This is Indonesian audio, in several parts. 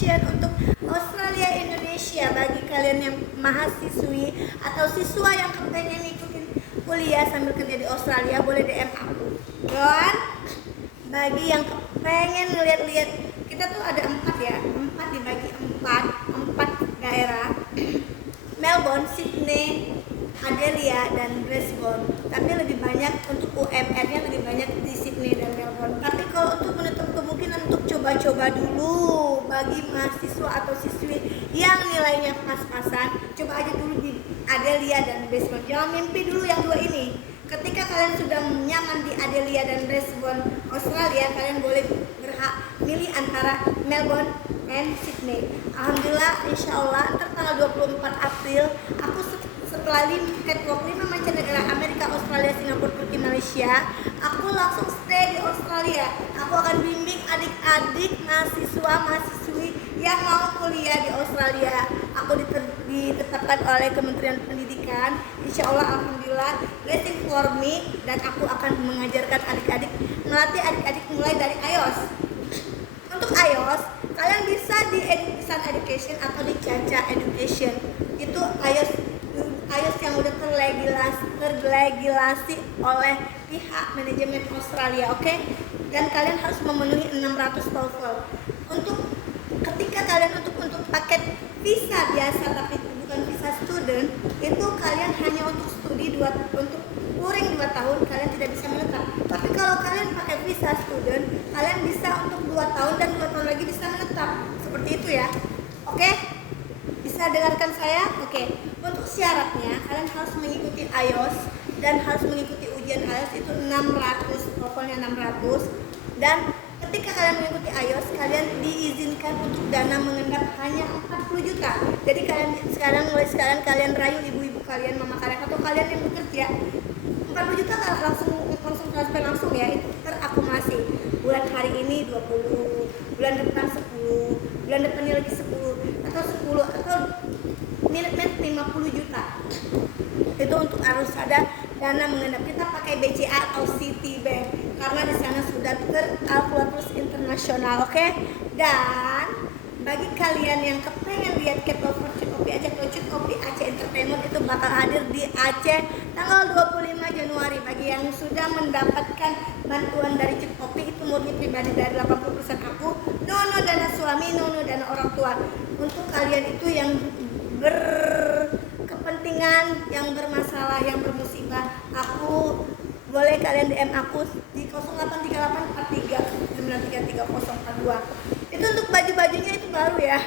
education untuk Australia Indonesia. Bagi kalian yang mahasiswi atau siswa yang kepengen ikutin kuliah sambil kerja di Australia, boleh DM aku. Dan bagi yang kepengen ngeliat-liat, kita tuh ada 4 ya, 4 dibagi 4 daerah. Melbourne, Sydney, Adelaide, dan Brisbane. Tapi lebih banyak untuk UMR-nya lebih banyak di Sydney dan Melbourne. Tapi kalau untuk menutup kemungkinan untuk coba-coba dulu bagi mahasiswa atau siswi yang nilainya pas-pasan, coba aja dulu di Adelaide dan Brisbane. Jangan mimpi dulu yang 2 ini. Ketika kalian sudah nyaman di Adelaide dan Brisbane, Australia, kalian boleh berhak milih antara Melbourne dan Sydney. Alhamdulillah, insya Allah ntar tanggal 24 April aku setelah catwalk 5 mancanegara Amerika, Australia, Singapura, Turki, Malaysia, aku langsung stay di Australia. Aku akan bimbing adik-adik mahasiswa-mahasiswi yang mau kuliah di Australia. Aku ditetapkan oleh Kementerian Pendidikan. Insya Allah, alhamdulillah, blessing for me, dan aku akan mengajarkan adik-adik, melatih adik-adik mulai dari IELTS. Untuk IELTS, kalian bisa di Edison Education atau di Caca Education. Itu IELTS yang udah terregulasi oleh pihak manajemen Australia, oke? Dan kalian harus memenuhi 600 TOEFL. Untuk ketika kalian untuk paket visa biasa tapi bukan visa student, itu kalian hanya untuk studi untuk touring 2 tahun, kalian tidak bisa menetap. Tapi kalau kalian pakai visa student, kalian bisa untuk 2 tahun dan 2 tahun lagi bisa menetap. Seperti itu ya. Oke? Bisa dengarkan saya? Oke. Untuk syaratnya, kalian harus mengikuti IELTS dan harus mengikuti ujian IELTS itu 600, pokoknya 600. Dan ketika kalian mengikuti IELTS, kalian diizinkan untuk dana mengendap hanya 40 juta. Jadi mulai sekarang kalian rayu ibu-ibu kalian, mama kalian, atau kalian yang bekerja, 40 juta langsung transfer langsung ya, itu terakumulasi. Bulan hari ini 20, bulan depan 10, bulan depannya lagi 10, atau 10, atau minit 50 juta. Itu untuk harus ada dana mengendap. Kita pakai BCA atau Citibank karena di sana sudah terkalkulatus internasional, oke? Dan bagi kalian yang kepengen lihat Catwalk Kopi Aceh atau Kopi Aceh Entertainment, itu bakal hadir di Aceh tanggal 25 Januari. Bagi yang sudah mendapatkan bantuan dari Cip Kopi, itu murni pribadi dari 80% aku, nono dana suami, nono dana orang tua. Untuk kalian itu yang berkepentingan, yang bermasalah, yang bermusibah, aku boleh kalian DM aku di 083843933042. Itu untuk baju-bajunya itu baru ya.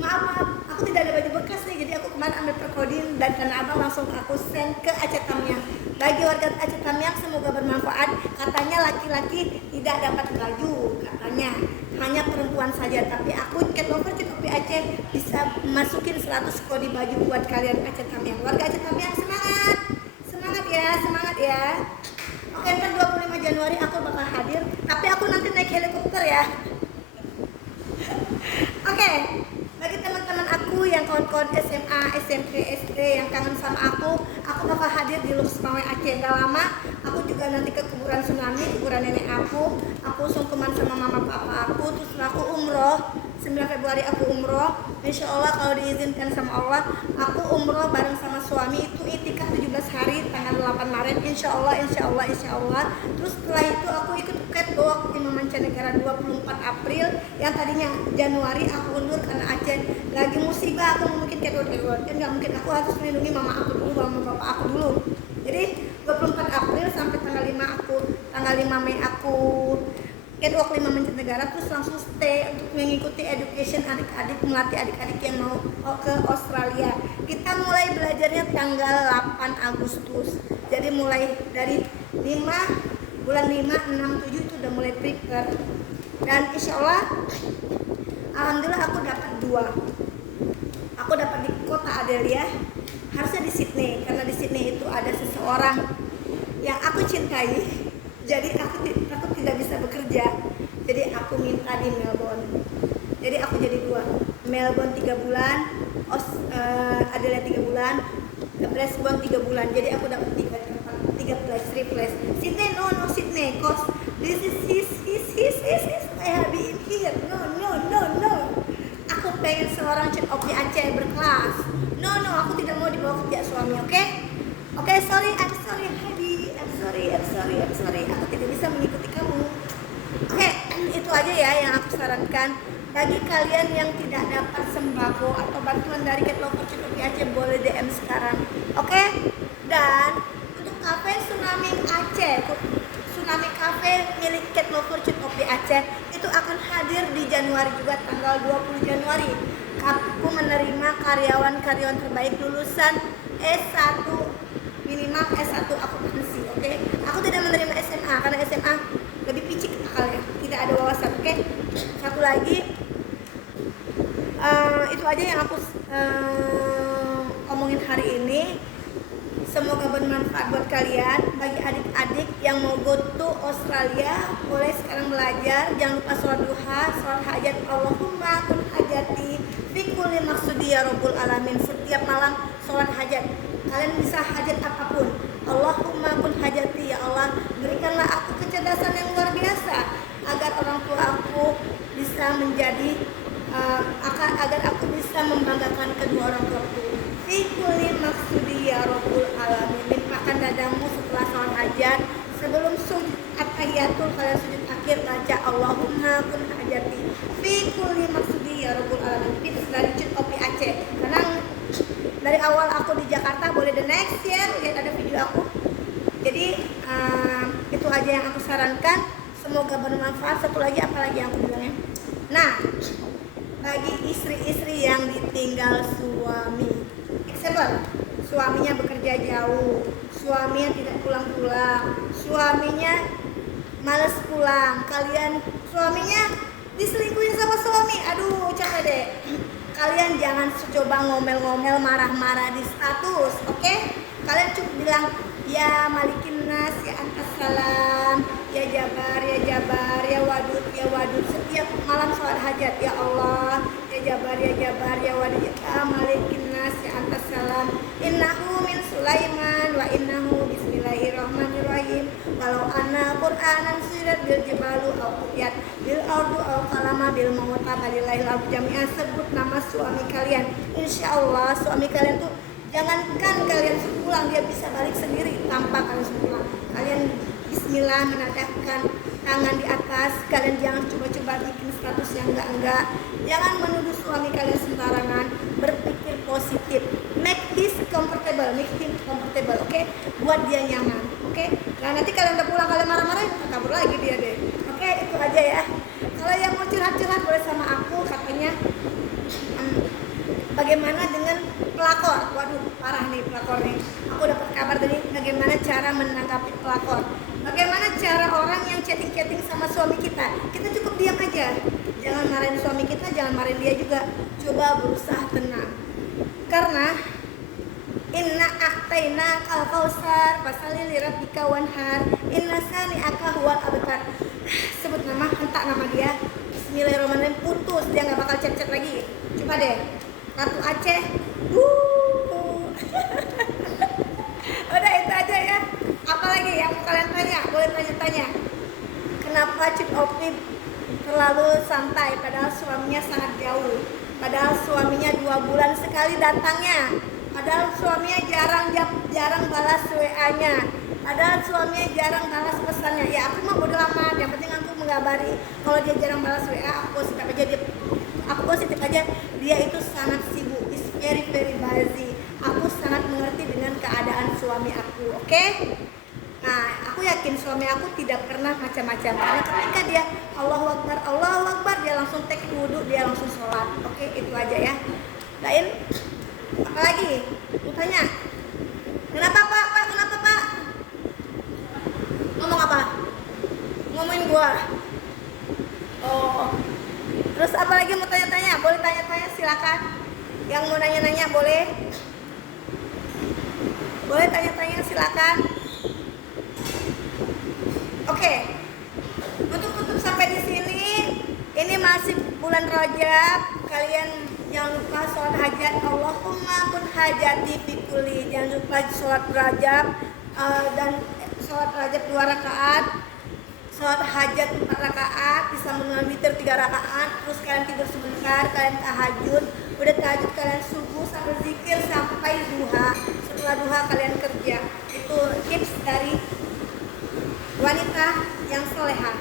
Maaf, aku tidak ada baju bekas nih, jadi aku kemarin ambil perkodin dan karena abang langsung aku send ke Aceh Tamiang. Bagi warga Aceh Tamiang semoga bermanfaat. Katanya laki-laki tidak dapat baju, katanya hanya perempuan saja. Tapi aku Catwalk Kopi Aceh bisa masukin 100 kodi baju buat kalian Aceh Tamiang. Warga Aceh Tamiang semangat, semangat ya. Oke, ntar 25 Januari aku bakal hadir, tapi aku nanti naik helikopter ya. Oke, bagi teman-teman aku yang kawan-kawan SMA, SMP, SD yang kangen sama aku bakal hadir di Lux Mawai Aceh. Gak lama, aku juga nanti ke kuburan tsunami, kuburan nenek aku sungkeman sama mama papa aku, terus aku umroh. 9 Februari aku umroh. Insya Allah kalau diizinkan sama Allah, aku umroh bareng sama suami, itu itikaf 17 hari tanggal 8 Maret. Insya Allah. Terus setelah itu aku ikut catwalk 5 mancanegara 24 April. Yang tadinya Januari aku undur karena Aceh lagi musibah, aku mungkin catwalk kan nggak mungkin, aku harus melindungi mama aku dulu, mama bapak aku dulu. Jadi 24 April sampai tanggal 5 Mei aku catwalk 5 mancanegara, terus langsung stay untuk mengikuti education adik-adik, melatih adik-adik yang mau ke Australia. Kita mulai belajarnya tanggal 8 Agustus. Jadi mulai dari bulan 5, 6, 7 itu udah mulai prepare. Dan insya Allah, alhamdulillah aku dapat 2. Aku dapat di kota Adelaide, harusnya di Sydney, karena di Sydney itu ada seseorang yang aku cintai. Jadi aku tidak bisa bekerja, jadi aku minta di Melbourne. Jadi aku jadi 2, Melbourne 3 bulan, Adelaide 3 bulan, Brisbane 3 bulan. Jadi aku dapat 3 place. Sydney, no Sydney, cause this is his, I have been here. No. aja ya yang aku sarankan. Bagi kalian yang tidak dapat sembako atau bantuan dari Cat Lover Cuit Opi Aceh, boleh DM sekarang. Oke? Dan untuk kafe Tsunami Aceh, Tsunami Cafe milik Cat Lover Cuit Opi Aceh itu akan hadir di Januari juga, tanggal 20 Januari. Aku menerima karyawan-karyawan terbaik lulusan S1, minimal S1 akuntansi. Oke? Aku tidak menerima SMA karena SMA lebih picik akalnya, tidak ada wawasan. Oke? Satu lagi, itu aja yang aku omongin hari ini. Semoga bermanfaat buat kalian. Bagi adik-adik yang mau go to Australia, boleh sekarang belajar. Jangan lupa sholat duha, sholat hajat. Allahumma kun hajati fi kulli maksudi ya Rabbul Alamin. Setiap malam sholat hajat. Kalian bisa hajat apapun. Allahumma kun hajati, ya Allah, berikanlah aku kecerdasan yang luar biasa agar orang tua aku bisa menjadi agar aku bisa membanggakan kedua orang tuaku. Fi kulli maksudi ya Rabbul Alamin. Limpahkan dadamu setelah sholat hajat. Sebelum sujud at-tahiyatul, kalian sujud akhir baca Allahumma kun hajati fi kulli maksudi ya Rabbul Alamin. Tips dari Cuit Opi Aceh. Karena dari awal aku di Jakarta, boleh the next year lihat ada video aku. Jadi itu aja yang aku sarankan. Semoga bermanfaat. Satu lagi, apa lagi yang aku bilangnya? Nah, bagi istri-istri yang ditinggal suami, example, suaminya bekerja jauh, suaminya tidak pulang-pulang, suaminya males pulang, kalian suaminya diselingkuhin sama suami, aduh capek deh. Kalian jangan coba ngomel-ngomel, marah-marah di status, oke? Kalian cukup bilang, ya malikin nas, ya antas salam, ya jabar, ya wadud, ya wadud. Setiap malam sholat hajat, ya Allah, ya jabar, ya wadud, ya malikin nas, ya antas salam. Innahu min Sulaiman wa innahu bismillahirrahmanirrahim. Walau anna Qur'anan surat bil jibalu au qutiyat bil ardu au kalama bil mauta balillahil amru jami'an. Sebut nama suami kalian. Insyaallah suami kalian tuh, jangankan kalian sepulang, dia bisa balik sendiri tanpa kalian sepulang. Kalian bismillah, menadahkan tangan di atas. Kalian jangan coba-coba bikin status yang enggak. Jangan menuduh suami kalian sembarangan. Berpikir positif. Make this comfortable, make him comfortable, oke? Buat dia nyaman, oke? Nah, nanti kalian udah pulang, kalian marah-marah, kabur lagi dia deh. Oke, itu aja ya. Kalau yang mau curhat-curhat boleh sama aku, katanya bagaimana dengan pelakor? Waduh, parah nih pelakor nih. Aku dapat kabar tadi bagaimana cara menanggapi pelakor. Bagaimana cara orang yang chatting-chatting sama suami kita. Kita cukup diam aja. Jangan marahin suami kita, jangan marahin dia juga. Coba berusaha tenang. Karena inna a'taina kal kausar fasalli lirabbika wanhar inna sani'aka huwal abtar. Sebut nama, hentak nama dia. Bismillahirrahmanirrahim, putus, dia nggak bakal chat-chat lagi. Coba deh. Ratu Aceh. Udah itu aja ya. Apalagi yang mau kalian tanya? Boleh tanya-tanya. Kenapa Cuit Opi terlalu santai padahal suaminya sangat jauh? Padahal suaminya 2 bulan sekali datangnya. Padahal suaminya jarang balas WA-nya. Padahal suaminya jarang balas pesannya. Ya aku mah bodo amat. Yang penting aku mengabari. Kalau dia jarang balas WA, aku positif aja. Dia itu sangat sibuk. Is very busy. Aku sangat mengerti dengan keadaan suami aku. Oke? Nah, aku yakin suami aku tidak pernah macam-macam. Karena ketika dia Allahu Akbar, dia langsung take wudhu, dia langsung sholat. Oke, itu aja ya. Lain, apa lagi? Aku tanya. Kenapa Pak? Kenapa Pak? Ngomong apa? Ngomongin gua. Oh. Terus apa lagi mau tanya-tanya? Boleh tanya-tanya, silakan. Yang mau nanya-nanya boleh. Boleh tanya-tanya, silakan. Oke. Untuk tutup sampai di sini. Ini masih bulan Rajab. Kalian jangan lupa sholat hajat. Allahumma kun hajati fi kulli. Jangan lupa sholat Rajab dan sholat Rajab 2 rakaat. Sholat hajat 4 rakaat, disambung dengan witir 3 rakaat. Terus kalian tidur sebentar, kalian tahajud. Udah tahajud kalian subuh sampai zikir sampai duha. Setelah duha kalian kerja. Itu tips dari wanita yang soleha.